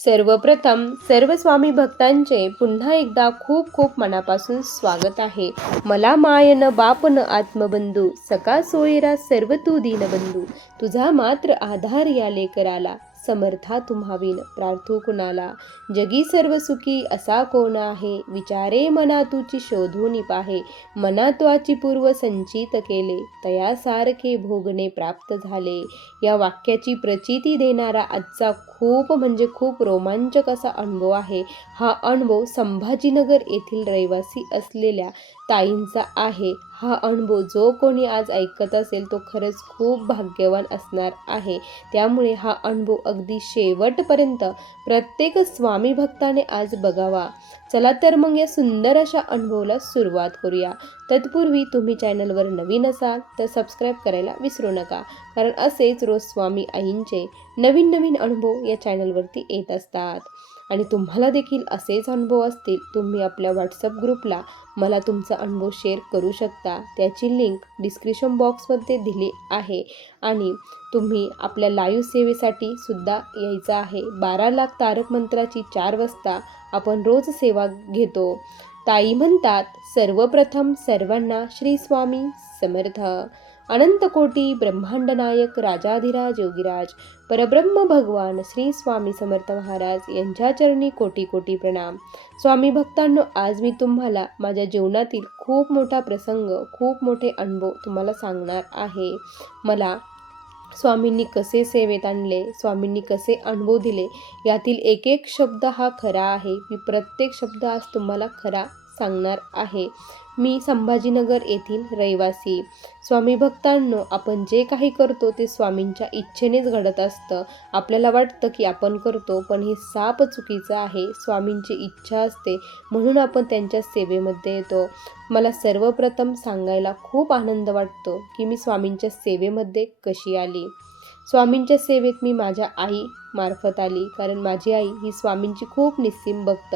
सर्वप्रथम सर्व स्वामी भक्तांचे पुन्हा एकदा खूप खूप मनापासून स्वागत आहे. मला मायन बापन आत्मबंधू, सका सोयरा सर्व तू दीनबंधू. तुझा मात्र आधार या लेकराला, समर्था तुम्हाविन प्रार्थू कुणाला. जगी सर्व सुखी असा कोण आहे, विचारे मना तुची शोधून पाहे. मना त्वाची पूर्व संचित केले, तयासारखे भोगणे प्राप्त झाले. या वाक्याची प्रचिती देणारा आजचा खूप रोमांचक असा अनुभव आहे. हा अनुभव संभाजीनगर येथील रहिवासी असलेल्या ताईंचा आहे. हा अनुभव जो कोणी आज ऐकत असेल तो खरंच खूप भाग्यवान असणार आहे. त्यामुळे हा अनुभव अगदी शेवटपर्यंत प्रत्येक स्वामी भक्ताने आज बघावा. चला तर मग या सुंदर अशा अनुभवाला सुरुवात करूया. तत्पूर्वी तुम्ही चॅनलवर नवीन असाल तर सबस्क्राईब करायला विसरू नका, कारण असेच रोज स्वामी आईंचे नवीन अनुभव या चॅनलवरती येत असतात. आणि तुम्हाला देखील असेच अनुभव असतील, तुम्ही आपल्या व्हॉट्सअप ग्रुपला मला तुमचा अनुभव शेअर करू शकता. त्याची लिंक डिस्क्रिप्शन बॉक्समध्ये दिली आहे. आणि तुम्ही आपल्या लाईव्ह सेवेसाठी सुद्धा यायचं आहे. 12 लाख तारक मंत्राची 4 वाजता आपण रोज सेवा घेतो. ताई म्हणतात, सर्वप्रथम सर्वांना श्री स्वामी समर्थ. अनंत कोटी ब्रह्मांड नायक राजाधिराज योगीराज परब्रह्म भगवान श्री स्वामी समर्थ महाराज यांच्या चरणी कोटी कोटी प्रणाम. स्वामी भक्तांनो, आज मी तुम्हाला माझ्या जीवनातील खूप मोठा प्रसंग, खूप मोठे अनुभव तुम्हाला सांगणार आहे. मला स्वामींनी कसे सेवेत आणले, स्वामींनी कसे अनुभव दिले, यातील एक एक शब्द हा खरा आहे. मी प्रत्येक शब्द आज तुम्हाला खरा सांगणार आहे. मी संभाजीनगर येथील रहिवासी. स्वामी भक्तांनो, आपण जे काही करतो ते स्वामींच्या इच्छेनेच घडत असतं. आपल्याला वाटतं की आपण करतो, पण हे साप चुकीचं आहे. स्वामींची इच्छा असते म्हणून आपण त्यांच्या सेवेमध्ये येतो. मला सर्वप्रथम सांगायला खूप आनंद वाटतो की मी स्वामींच्या सेवेमध्ये कशी आली. स्वामींच्या सेवेत मी माझ्या आई मार्फत आली, कारण माझी आई ही स्वामींची खूप निस्सीम भक्त.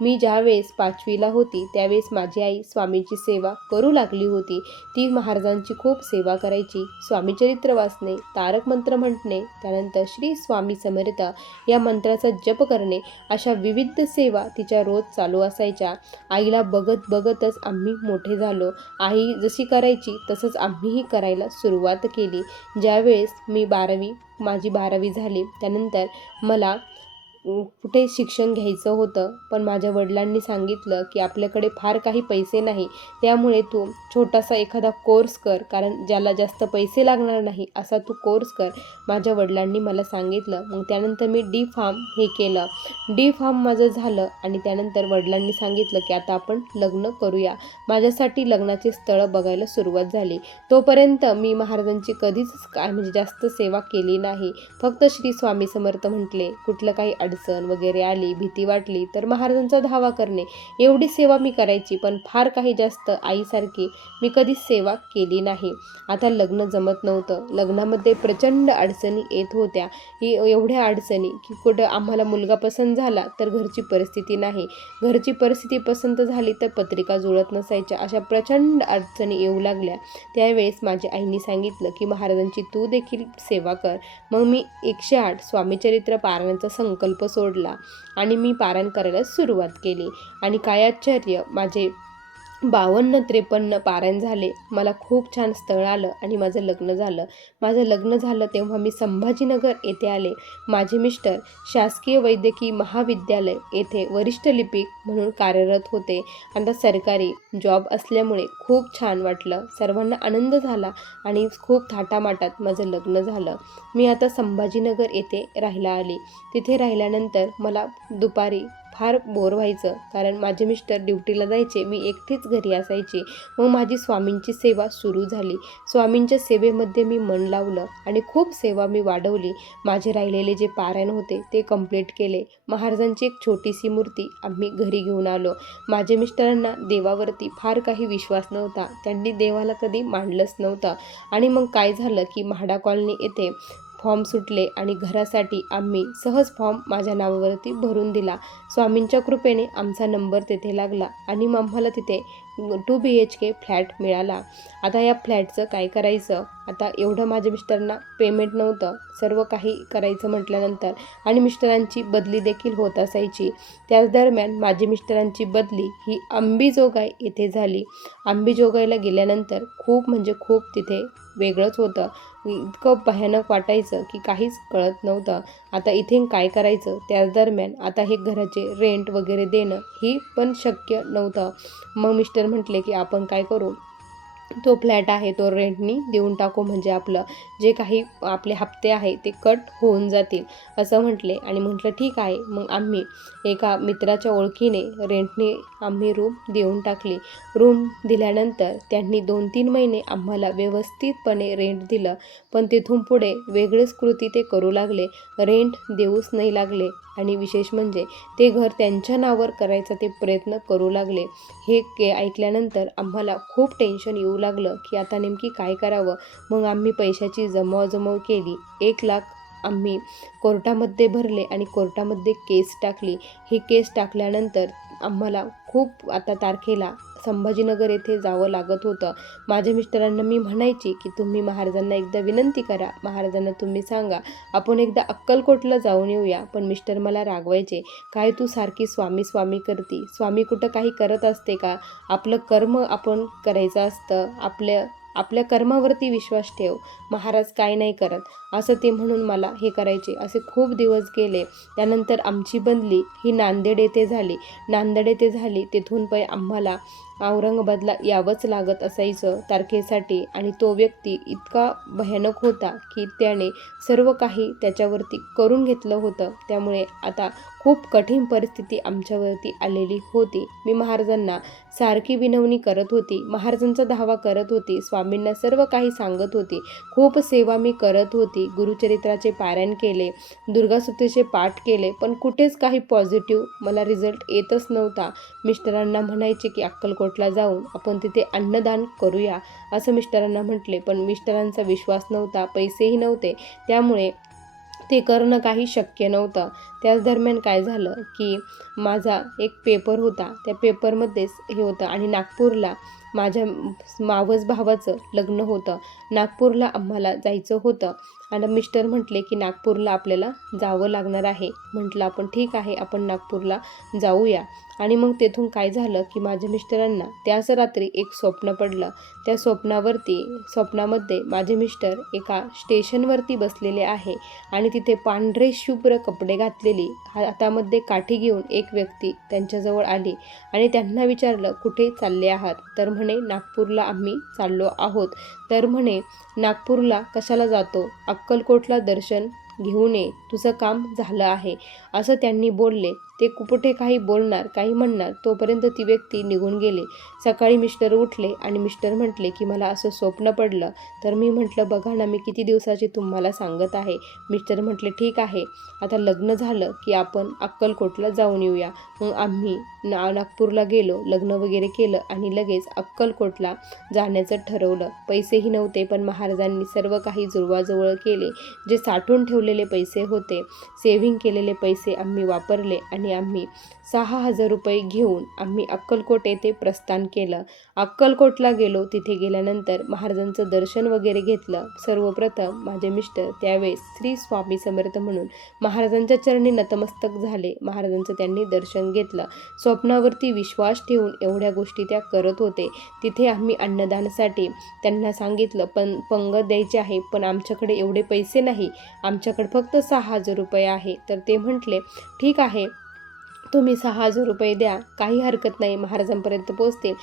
मी ज्यावेळेस 5वीला होती त्यावेळेस माझी आई स्वामींची सेवा करू लागली होती. ती महाराजांची खूप सेवा करायची. स्वामीचरित्र वाचणे, तारक मंत्र म्हणणे, त्यानंतर श्री स्वामी समर्थ या मंत्राचा जप करणे, अशा विविध सेवा तिच्या रोज चालू असायच्या. आईला बघत बघतच आम्ही मोठे झालो. आई जशी करायची तसंच आम्हीही करायला सुरुवात केली. ज्यावेळेस माझी 12वी झाली, त्यानंतर मला कुठे शिक्षण घ्यायचं होतं, पण माझ्या वडिलांनी सांगितलं की आपल्याकडे फार काही पैसे नाही, त्यामुळे तू छोटासा एखादा कोर्स कर, कारण ज्याला जास्त पैसे लागणार नाही असा तू कोर्स कर. माझ्या वडिलांनी मला सांगितलं. मग त्यानंतर मी डी फार्म हे केलं. डी फार्म माझं झालं आणि त्यानंतर वडिलांनी सांगितलं की आता आपण लग्न करूया. माझ्यासाठी लग्नाचे स्थळं बघायला सुरुवात झाली. तोपर्यंत मी महाराजांची कधीच जास्त सेवा केली नाही. फक्त श्री स्वामी समर्थ म्हटले, कुठलं काही अडचण वगैरे आली, भीती वाटली तर महाराजांचा धावा करणे, एवढी सेवा मी करायची. पण फार काही जास्त आईसारखी मी कधीच सेवा केली नाही. आता लग्न जमत नव्हतं. लग्नामध्ये प्रचंड अडचणी येत होत्या. एवढ्या अडचणी की कुठं आम्हाला मुलगा पसंत झाला तर घरची परिस्थिती नाही, घरची परिस्थिती पसंत झाली तर पत्रिका जुळत नसायच्या. अशा प्रचंड अडचणी येऊ लागल्या. त्यावेळेस माझ्या आईने सांगितलं की महाराजांची तू देखील सेवा कर. मग मी 108 स्वामीचरित्र पारायणाचा संकल्प सोडला आणि मी पारायण करायला सुरुवात केली. आणि काय आश्चर्य, माझे 52-53 पारायण झाले. मला खूप छान स्थळ आलं आणि माझं लग्न झालं तेव्हा मी संभाजीनगर येथे आले. माझे मिस्टर शासकीय वैद्यकीय महाविद्यालय येथे वरिष्ठ लिपिक म्हणून कार्यरत होते. आता सरकारी जॉब असल्यामुळे खूप छान वाटलं, सर्वांना आनंद झाला आणि खूप थाटामाटात माझं लग्न झालं. मी आता संभाजीनगर येथे राहायला आली. तिथे राहिल्यानंतर मला दुपारी फार बोर व्हायचं, कारण माझे मिस्टर ड्युटीला जायचे, मी एकटीच घरी असायची. मग माझी स्वामींची सेवा सुरू झाली. स्वामींच्या सेवेमध्ये मी मन लावलं आणि खूप सेवा मी वाढवली. माझे राहिलेले जे पारायण होते ते कंप्लीट केले. महाराजांची एक छोटीशी मूर्ती आम्ही घरी घेऊन आलो. माझे मिस्टरांना देवावरती फार काही विश्वास नव्हता, त्यांनी देवाला कधी मानलंच नव्हतं. आणि मग काय झालं की म्हाडा कॉलनी येथे फॉर्म सुटले आणि घरासाठी आम्ही सहज फॉर्म माझ्या नावावरती भरून दिला. स्वामींच्या कृपेने आमचा नंबर तेथे लागला आणि मग आम्हाला तिथे 2 BHK फ्लॅट मिळाला. आता या फ्लॅटचं काय करायचं? आता एवढं माझ्या मिस्टरांना पेमेंट नव्हतं. सर्व काही करायचं म्हटल्यानंतर आणि मिस्टरांची बदली देखील होत असायची. त्याच दरम्यान माझी मिस्टरांची बदली ही अंबाजोगाई येथे झाली. अंबाजोगाईला गेल्यानंतर खूप म्हणजे खूप तिथे वेगळंच होतं. इतकं भयानक वाटायचं की काहीच कळत नव्हतं. आता इथे काय करायचं? त्याच दरम्यान आता हे घराचे रेंट वगैरे देणं ही पण शक्य नव्हतं. मग मिस्टर म्हटले की आपण काय करू, तो फ्लॅट आहे तो रेंटनी देऊन टाकू, म्हणजे आपलं जे काही आपले हप्ते आहे ते कट होऊन जातील असं म्हटले. आणि म्हटलं ठीक आहे. मग आम्ही एका मित्राच्या ओळखीने रेंटने आम्ही रूम देऊन टाकली. रूम दिल्यानंतर त्यांनी 2-3 महिने आम्हाला व्यवस्थितपणे रेंट दिलं. पण तिथून पुढे वेगळीच कृती ते करू लागले. रेंट देऊच नाही लागले आणि विशेष म्हणजे ते घर त्यांच्या नावावर करायचा ते प्रयत्न करू लागले. हे ऐकल्यानंतर आम्हाला खूप टेन्शन येऊ लागलं की आता नेमकी काय करावं. मग आम्ही पैशाची जमवाजमव केली. 1 लाख आम्ही कोर्टामध्ये भरले आणि कोर्टामध्ये केस टाकली. ही केस टाकल्यानंतर आम्हाला खूप आता तारखेला संभाजीनगर येथे जावं लागत होतं. माझ्या मिस्टरांना मी म्हणायची की तुम्ही महाराजांना एकदा विनंती करा, महाराजांना तुम्ही सांगा आपण एकदा अक्कलकोटला जाऊन येऊया. पण मिस्टर मला रागवायचे, काय तू सारखी स्वामी स्वामी करती, स्वामी कुठं काही करत असते का? आपलं कर्म आपण करायचं असतं, आपल्या कर्मावरती विश्वास ठेव, महाराज काय नाही करत असं ते म्हणून मला हे करायचे. असे खूप दिवस गेले. त्यानंतर आमची बदली ही नांदेड येथे झाली. तिथून पण आम्हाला औरंगाबादला यावंच लागत असायचं तारखेसाठी. आणि तो व्यक्ती इतका भयानक होता की त्याने सर्व काही त्याच्यावरती करून घेतलं होतं. त्यामुळे आता खूप कठीण परिस्थिती आमच्यावरती आलेली होती. मी महाराजांना सारखी विनवणी करत होती, महाराजांचा धावा करत होती, स्वामींना सर्व काही सांगत होती, खूप सेवा मी करत होती, गुरुचरित्राचे पारायण केले, दुर्गास्तुतीचे पाठ केले, पण कुठेच काही पॉझिटिव्ह मला रिझल्ट येतच नव्हता. मिस्टरांना म्हणायचे की अक्कलकोटला जाऊन आपण तिथे अन्नदान करूया असं मिस्टरांना म्हटले. पण मिस्टरांचा विश्वास नव्हता, पैसेही नव्हते, त्यामुळे ते करणं काही शक्य नव्हतं. त्याच दरम्यान काय झालं की माझा एक पेपर होता, त्या पेपरमध्येच हे होतं आणि नागपूरला माझ्या मावस भावाचं लग्न होतं. नागपूरला आम्हाला जायचं होतं आणि मिस्टर म्हटले की नागपूरला आपल्याला जावं लागणार आहे. म्हटलं आपण ठीक आहे, आपण नागपूरला जाऊया. आणि मग तेथून काय झालं की माझ्या मिस्टरांना त्याच रात्री एक स्वप्न पडलं. त्या स्वप्नामध्ये माझे मिस्टर एका स्टेशनवरती बसलेले आहे आणि तिथे पांढरे शुभ्र कपडे घातलेली, हातामध्ये काठी घेऊन एक व्यक्ती त्यांच्याजवळ आली आणि त्यांना विचारलं कुठे चालले आहात? तर म्हणे नागपूरला आम्ही चाललो आहोत. तर म्हणे नागपूरला कशाला जातो? अक्कलकोटला दर्शन घेऊन ये, तुझं काम झालं आहे असं त्यांनी बोलले. ते कुठे काही बोलणार, काही म्हणणार, तोपर्यंत ती व्यक्ती निघून गेली. सकाळी मिस्टर उठले आणि मिस्टर म्हटले की मला असं स्वप्न पडलं. तर मी म्हटलं बघा ना, मी किती दिवसाची तुम्हाला सांगत आहे. मिस्टर म्हटले ठीक आहे, आता लग्न झालं की आपण अक्कलकोटला जाऊन येऊया. मग आम्ही नागपूरला गेलो, लग्न वगैरे केलं आणि लगेच अक्कलकोटला जाण्याचं ठरवलं. पैसेही नव्हते, पण महाराजांनी सर्व काही जुळवाजुळव केले. जे साठवून ठेवलेले पैसे होते, सेव्हिंग केलेले पैसे आम्ही वापरले आणि आम्ही 6,000 रुपये घेऊन आम्ही अक्कलकोट येथे प्रस्थान केलं. अक्कलकोटला गेलो. तिथे गेल्यानंतर महाराजांचं दर्शन वगैरे घेतलं. सर्वप्रथम माझे मिस्टर त्यावेळेस श्री स्वामी समर्थ म्हणून महाराजांच्या चरणी नतमस्तक झाले. महाराजांचं त्यांनी दर्शन घेतलं. स्वप्नावरती विश्वास ठेवून एवढ्या गोष्टी त्या करत होते. तिथे आम्ही अन्नदानासाठी त्यांना सांगितलं पण पंगत द्यायची आहे, पण आमच्याकडे एवढे पैसे नाही, आमच्याकडे फक्त 6,000 रुपये आहे. तर ते म्हटले ठीक आहे, तुम्ही 6,000 रुपये द्या, काही हरकत नाही, महाराजांपर्यंत पोचतील.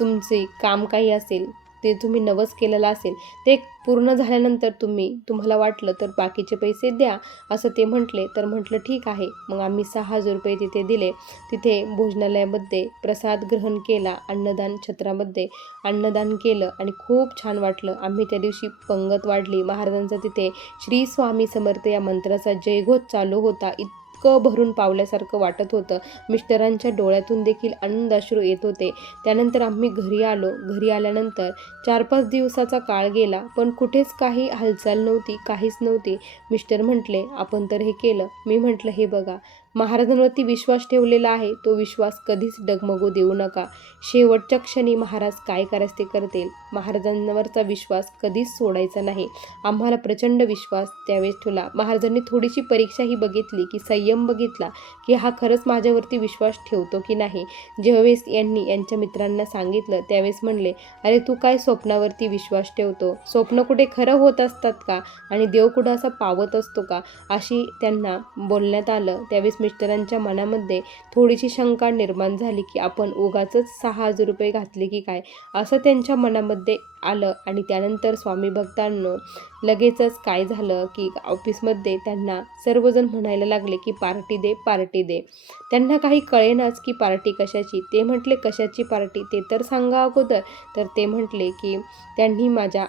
तुमचे काम काही असेल, ते तुम्ही नवस केलेलं असेल, ते पूर्ण झाल्यानंतर तुम्हाला वाटलं तर बाकीचे पैसे द्या असं ते म्हटले. तर म्हटलं ठीक आहे. मग आम्ही 6,000 रुपये तिथे दिले. तिथे भोजनालयामध्ये प्रसाद ग्रहण केला, अन्नदान छत्रामध्ये अन्नदान केलं आणि खूप छान वाटलं. आम्ही त्या दिवशी पंगत वाढली. महाराजांचा तिथे श्री स्वामी समर्थ या मंत्राचा जयघोष चालू होता. इतकं भरून पावल्यासारखं वाटत होतं. मिस्टरांच्या डोळ्यातून देखील आनंदाश्रू येत होते. त्यानंतर आम्ही घरी आलो. घरी आल्यानंतर 4-5 दिवसाचा काळ गेला, पण कुठेच काही हालचाल नव्हती, काहीच नव्हती. मिस्टर म्हटले, आपण तर हे केलं. मी म्हटलं, हे बघा, महाराजांवरती विश्वास ठेवलेला आहे, तो विश्वास कधीच डगमगू देऊ नका. शेवटच्या क्षणी महाराज काय करायचे ते करतील. महाराजांवरचा विश्वास कधीच सोडायचा नाही. आम्हाला प्रचंड विश्वास त्यावेळेस ठेवला. महाराजांनी थोडीशी परीक्षाही बघितली, की संयम बघितला, की हा खरंच माझ्यावरती विश्वास ठेवतो की नाही. ज्यावेळेस यांनी यांच्या मित्रांना सांगितलं त्यावेळेस म्हणले, अरे तू काय स्वप्नावरती विश्वास ठेवतो? स्वप्न कुठे खरं होत असतात का? आणि देव कुठं असा पावत असतो का? अशी त्यांना बोलण्यात आलं. त्यावेळेस मिस्टरांच्या मनामध्ये थोडीशी शंका निर्माण झाली, की आपण उगाचच 6,000 रुपये घातले की काय, असं त्यांच्या मनामध्ये आलं. आणि त्यानंतर स्वामी भक्तांनो लगेचच काय झालं, की ऑफिसमध्ये त्यांना सर्वजण म्हणायला लागले, की पार्टी दे, पार्टी दे. त्यांना काही कळेनाच की पार्टी कशाची. ते म्हटले, कशाची पार्टी ते तर सांगा अगोदर. तर ते म्हटले, की त्यांनी माझ्या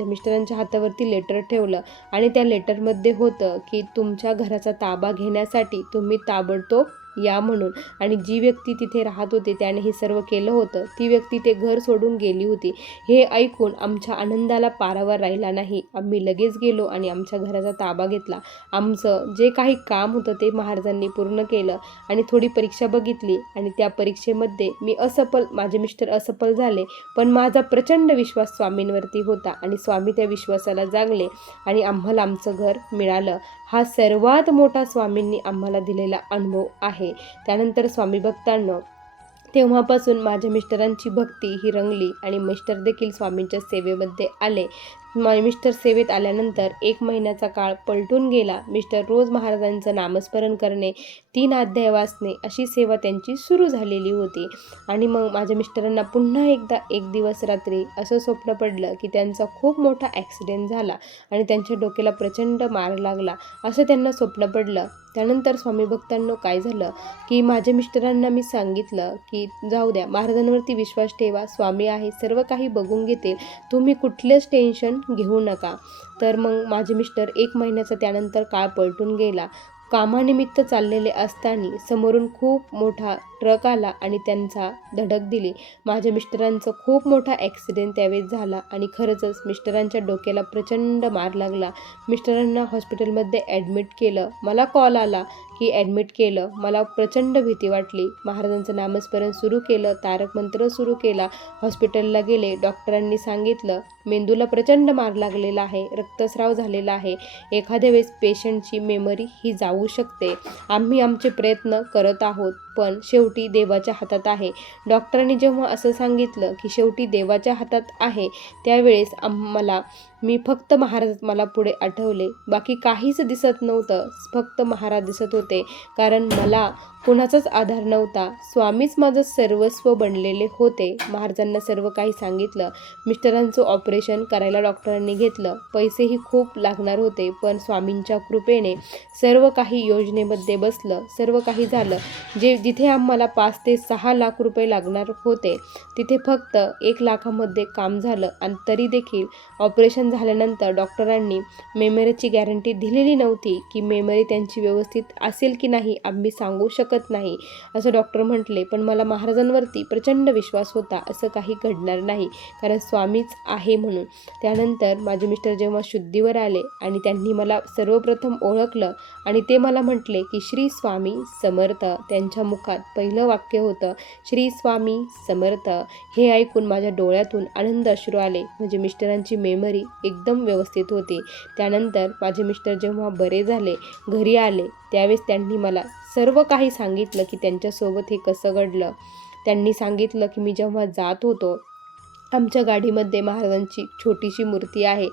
मिस्टरांच्या हातावरती लेटर ठेवलं आणि त्या लेटरमध्ये होतं, की तुमच्या घराचा ताबा घेण्यासाठी तुम्ही ताबडतोब या म्हणून. आणि जी व्यक्ती तिथे राहत होती त्याने हे सर्व केलं होतं, ती व्यक्ती ते घर सोडून गेली होती. हे ऐकून आमच्या आनंदाला पारावर राहिला नाही. आम्ही लगेच गेलो आणि आमच्या घराचा ताबा घेतला. आमचं जे काही काम होतं ते महाराजांनी पूर्ण केलं आणि थोडी परीक्षा बघितली आणि त्या परीक्षेमध्ये माझे मिस्टर असफल झाले, पण माझा प्रचंड विश्वास स्वामींवरती होता आणि स्वामी त्या विश्वासाला जागले आणि आम्हाला आमचं घर मिळालं. हा सर्वात मोठा स्वामींनी आम्हाला दिलेला अनुभव आहे. त्यानंतर स्वामी भक्तांनो, तेव्हापासून माझ्या मिस्टरांची भक्ती ही रंगली आणि मिस्टर देखील स्वामींच्या सेवेमध्ये आले. मिस्टर सेवेत आल्यानंतर 1 महिन्याचा काळ पलटून गेला. मिस्टर रोज महाराजांचं नामस्मरण करणे, 3 अध्याय वाचणे अशी सेवा त्यांची सुरू झालेली होती. आणि मग माझ्या मिस्टरांना पुन्हा एकदा एक दिवस रात्री असं स्वप्न पडलं, की त्यांचा खूप मोठा ॲक्सिडेंट झाला आणि त्यांच्या डोक्याला प्रचंड मार लागला असं त्यांना स्वप्न पडलं. त्यानंतर स्वामी भक्तांनो काय झालं, की माझ्या मिस्टरांना मी सांगितलं, की जाऊ द्या, महाराजांवरती विश्वास ठेवा, स्वामी आहे, सर्व काही बघून घेतील, तुम्ही कुठलेच टेन्शन घेऊ नका. तर मग माझे मिस्टर 1 महिन्याचा त्यानंतर काळ पलटून गेला. कामानिमित्त चाललेले असताना समोरून खूप मोठा ट्रक आला आणि त्यांचा धडक दिली. माझ्या मिस्टरांचं खूप मोठा ॲक्सिडेंट त्यावेळेस झाला आणि खरंच मिस्टरांच्या डोक्याला प्रचंड मार लागला. मिस्टरांना हॉस्पिटलमध्ये ॲडमिट केलं. मला कॉल आला की ॲडमिट केलं. मला प्रचंड भीती वाटली. महाराजांचं नामस्मरण सुरू केलं, तारक मंत्र सुरू केला, हॉस्पिटलला गेले. डॉक्टरांनी सांगितलं, मेंदूला प्रचंड मार लागलेला आहे, रक्तस्राव झालेला आहे, एखाद्या वेळेस पेशंटची मेमरी ही जाऊ शकते. आम्ही आमचे प्रयत्न करत आहोत, पण शेवटी देवाच्या हातात आहे. डॉक्टरांनी जेव्हा असं सांगितलं, की शेवटी देवाच्या हातात आहे, त्यावेळेस मी फक्त महाराज मला पुढे आठवले. बाकी काहीच दिसत नव्हतं, फक्त महाराज दिसत होते. कारण मला कोणाचाच आधार नव्हता. स्वामीच माझं सर्वस्व बनलेले होते. महाराजांना सर्व काही सांगितलं. मिस्टरांचं ऑपरेशन करायला डॉक्टरांनी घेतलं. पैसेही खूप लागणार होते, पण स्वामींच्या कृपेने सर्व काही योजनेमध्ये बसलं, सर्व काही झालं. जिथे आम्हाला 5 ते 6 लाख रुपये लागणार होते, तिथे फक्त 1 लाखामध्ये काम झालं. आणि तरी देखील ऑपरेशन झाल्यानंतर डॉक्टरांनी मेमरीची गॅरंटी दिलेली नव्हती, की मेमरी त्यांची व्यवस्थित असेल की नाही आम्ही सांगू शकत नाही असं डॉक्टर म्हटले. पण मला महाराजांवरती प्रचंड विश्वास होता, असं काही घडणार नाही, कारण स्वामीच आहे म्हणून. त्यानंतर माझे मिस्टर जेव्हा शुद्धीवर आले आणि त्यांनी मला सर्वप्रथम ओळखलं आणि ते मला म्हटले, की श्री स्वामी समर्थ. त्यांच्या मुखात पहिलं वाक्य होतं, श्री स्वामी समर्थ. हे ऐकून माझ्या डोळ्यातून आनंद अश्रू आले. म्हणजे मिस्टरांची मेमरी एकदम व्यवस्थित होती. त्यानंतर माझे मिस्टर जेव्हा बरे झाले, घरी आले, त्यावेळेस त्यांनी मला सर्व काही सांगितलं, की त्यांच्यासोबत हे कसं घडलं. त्यांनी सांगितलं, की मी जेव्हा जात होतो, आमच्या गाडीमध्ये महाराजांची छोटीशी मूर्ती आहे.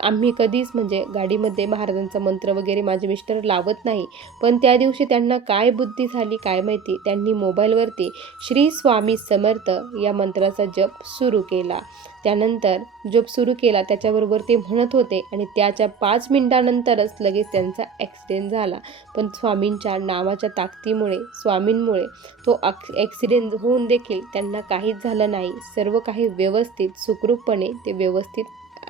आम्ही कधीच गाडीमध्ये महाराजांचा मंत्र वगैरे माझे मिस्टर लावत नाही. पण त्या दिवशी त्यांना काय बुद्धी झाली काय माहिती, त्यांनी मोबाईलवरती श्री स्वामी समर्थ या मंत्राचा जप सुरू केला. त्यानंतर जप सुरू केला, त्याच्याबरोबर ते म्हणत होते आणि त्याच्या 5 मिनिटानंतरच लगेच त्यांचा ॲक्सिडेंट झाला. पण स्वामींच्या नावाच्या ताकदीमुळे, स्वामींमुळे तो ॲक्सिडेंट होऊन देखील त्यांना काहीच झालं नाही. सर्व काही व्यवस्थित सुखरूपपणे ते व्यवस्थित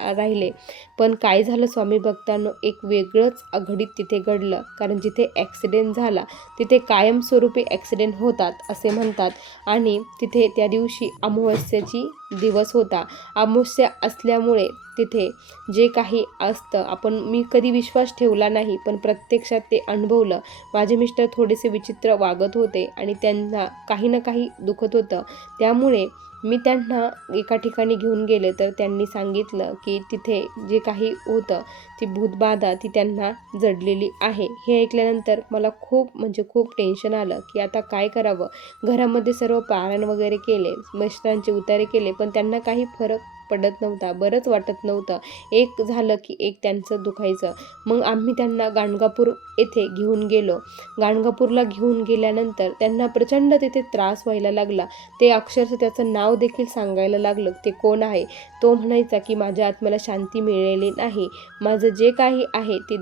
राहिले. पण काय झालं स्वामी भक्तांनो, एक वेगळंच घडीत तिथे घडलं. कारण जिथे ॲक्सिडेंट झाला तिथे कायमस्वरूपी ॲक्सिडेंट होतात असे म्हणतात. आणि तिथे त्या दिवशी अमावस्येची दिवस होता. अमावस्या असल्यामुळे तिथे जे काही असतं मी कधी विश्वास ठेवला नाही, पण प्रत्यक्षात ते अनुभवलं. माझे मिस्टर थोडेसे विचित्र वागत होते आणि त्यांना काही ना काही दुखत होतं. त्यामुळे मी त्यांना एका ठिकाणी घेऊन गेले, तर त्यांनी सांगितलं की तिथे जे काही होतं ती भूतबाधा ती त्यांना जडलेली आहे. हे ऐकल्यानंतर मला खूप टेन्शन आलं की आता काय करावं. घरामध्ये सर्व पारायण वगैरे केले, मिस्टरांचे उतारे केले, पण त्यांना काही फरक पडत नव्हता, बरंच वाटत नव्हतं. एक झालं की एक त्यांचं दुखायचं. मग आम्ही त्यांना गाणगापूर येथे घेऊन गेलो. गाणगापूरला घेऊन गेल्यानंतर त्यांना प्रचंड तिथे त्रास व्हायला लागला. ते अक्षरशः त्याचं नाव देखील सांगायला लागलं, ते कोण आहे. तो म्हणायचा की माझ्या आत्म्याला शांती मिळालेली नाही, माझं जे काही आहे ते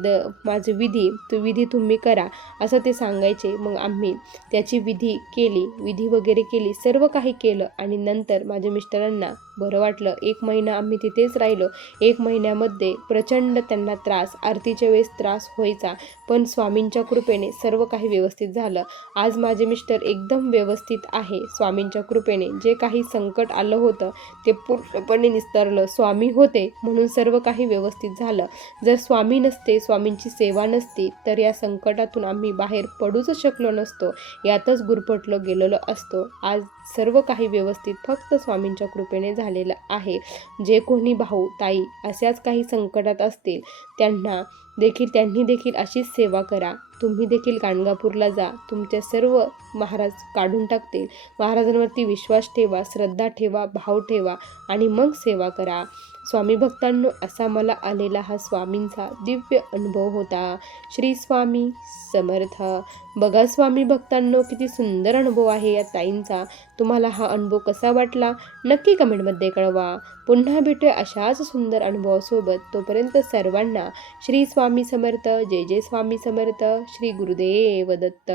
माझं विधी तुम्ही करा, असं ते सांगायचे. मग आम्ही त्याची विधी वगैरे केली, सर्व काही केलं आणि नंतर माझ्या मिस्टरांना बरं वाटलं. 1 महिना आम्ही तिथेच राहिलो. 1 महिन्यामध्ये प्रचंड त्यांना त्रास, आरतीच्या वेळेस त्रास व्हायचा, पण स्वामींच्या कृपेने सर्व काही व्यवस्थित झालं. आज माझे मिस्टर एकदम व्यवस्थित आहे. स्वामींच्या कृपेने जे काही संकट आलं होतं ते पूर्णपणे निस्तरलं. स्वामी होते म्हणून सर्व काही व्यवस्थित झालं. जर स्वामी नसते, स्वामींची सेवा नसती, तर या संकटातून आम्ही बाहेर पडूच शकलो नसतो, यातच गुरफटलो गेलेलो असतो. आज सर्व काही व्यवस्थित फक्त स्वामींच्या कृपेने झालेलं आहे. जे कोणी भाऊ ताई अशाच काही संकटात असतील त्यांनी देखील अशीच सेवा करा. तुम्ही देखील गाणगापूरला जा, तुमच्या सर्व महाराज काढून टाकतील. महाराजांवरती विश्वास ठेवा, श्रद्धा ठेवा, भाव ठेवा आणि मग सेवा करा. स्वामी भक्तांनो, असा मला आलेला हा स्वामींचा दिव्य अनुभव होता. श्री स्वामी समर्थ. बघा स्वामी भक्तांनो, किती सुंदर अनुभव आहे या ताईंचा. तुम्हाला हा अनुभव कसा वाटला नक्की कमेंटमध्ये कळवा. पुन्हा भेटूया अशाच सुंदर अनुभवासोबत. तोपर्यंत सर्वांना श्री स्वामी समर्थ. जय जय स्वामी समर्थ. श्री गुरुदेव दत्त.